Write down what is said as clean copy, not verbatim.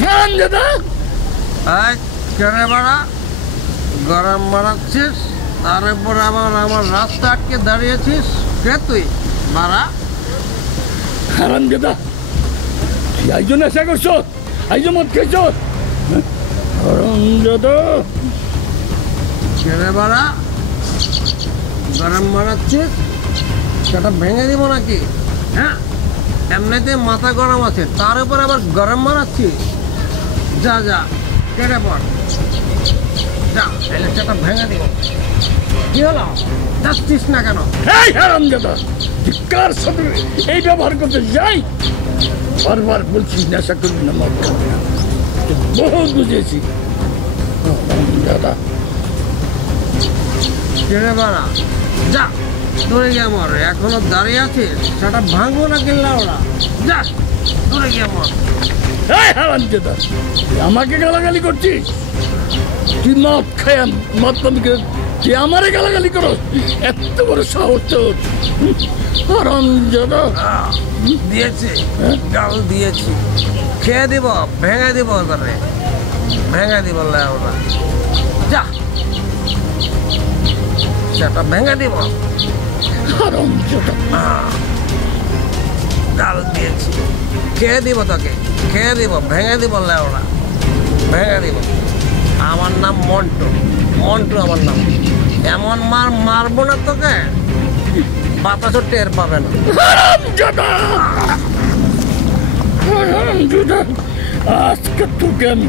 দাদা কেড়ে বাড়া গরম মারাচ্ছিস, তার উপর আবার আমার রাস্তা আটকে দাঁড়িয়েছিস। কে তুই বাড়া? হারাম দাদা, তুই আইজো নেশা করছ, আইজো মদ খেয়েছ। হারাম দাদা কেড়ে বাড়া গরম মারাচ্ছিস, সেটা ভেঙে দিব নাকি? হ্যাঁ, এমনিতে মাথা গরম আছে, তার উপর আবার গরম মারাচ্ছিস। যা যা কেটে পড়, যা, তাহলে সেটা ভেঙে দিব। কি হলো, যাচ্ছিস না কেন? এই হারাম দাদা, তুই কার সাথে এই ব্যবহার করতে যাই? বারবার বলছিস নেশা করবি না, মদ খাবি না, বহুত বুঝেছি। দাদা কেড়ে বাড়া, যা দূরে গিয়ে মর। এখনো দাঁড়িয়ে আছিস, সেটা ভাঙবো না কিনলা ওরা। যা দূরে গিয়ে মর। এই হারাম দাদা, তুই আমাকে গালাগালি করছিস? তুই মদ খায় মদ পাবি, তুই আমারে গালাগালি করো? এত বড় সাহস তোর! হারাম দাদা দিয়েছি, গাল দিয়েছি, খেয়ে দিব, ভেঙে দিব, এবারে ভেঙে দিব ওরা। যা সেটা ভেঙে দিব। হারাম দাদা, গাল দিয়েছি, খেয়ে দিব তোকে, খেয়ে দিব, ভেঙে দিব ওরা, ভেঙে দিব। আমার নাম মন্টু, মন্টু আমার নাম। এমন মার মারবো না তোকে, বাতাসও টের পাবে না। হারাম দাদা, হারাম দাদা, আজকে তোকে আমি